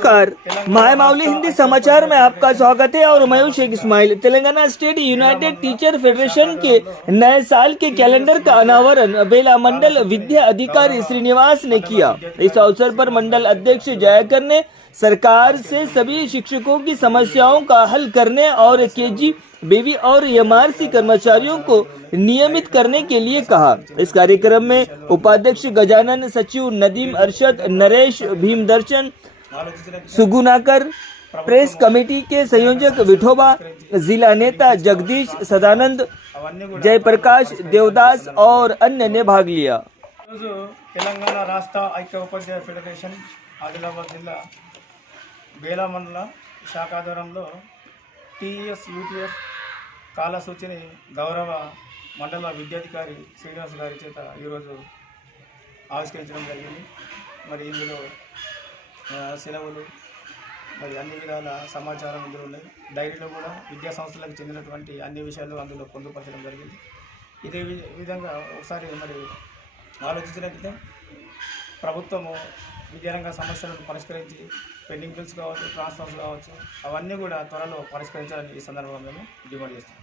नमस्कार, माय माउली हिंदी समाचार में आपका स्वागत है और मैं हूं Sheikh Ismail. Telangana state united teacher federation के नए साल के कैलेंडर का अनावरण बेला मंडल विद्या अधिकारी श्रीनिवास ने किया। इस अवसर पर मंडल अध्यक्ष जयकर ने सरकार से सभी शिक्षकों की समस्याओं का हल करने और केजी बेबी और एमआरसी कर्मचारियों को नियमित करने के लिए कहा। इस कार्यक्रम में उपाध्यक्ष गजानन, सचिव नदीम अरशद, नरेश, भीमदर्शन, सुगुनाकर, प्रेस कमेटी के संयोजक विठोबा, जिला नेता जगदीश, सदानंद, जयप्रकाश, देवदास और अन्य ने भाग लिया। तेलंगाना राष्ट्र ऐक्य उपाध्याय फेडरेशन आदिलाबाद जिला बेला मंडल శాఖ ఆధ్వర్యంలో టీఎస్ యూటీఎఫ్ కాలసూచిని గౌరవ మండల విద్యాధికారి శ్రీనివాస్ గారి చేత ఈరోజు ఆవిష్కరించడం జరిగింది। మరి ఇందులో సెలవులు మరి అన్ని విధాల సమాచారం ఇందులో ఉన్నాయి। డైరీలో కూడా విద్యా సంస్థలకు చెందినటువంటి అన్ని విషయాలు అందులో పొందుపరచడం జరిగింది। ఇదే విధంగా ఒకసారి మరి ఆలోచించినట్లయితే ప్రభుత్వము విద్యారంగ సమస్యలను పరిష్కరించి పెండింగ్ బిల్స్ కావచ్చు, ట్రాన్స్ఫర్స్ కావచ్చు, అవన్నీ కూడా త్వరలో పరిష్కరించాలని ఈ సందర్భంగా మేము డిమాండ్ చేస్తాం।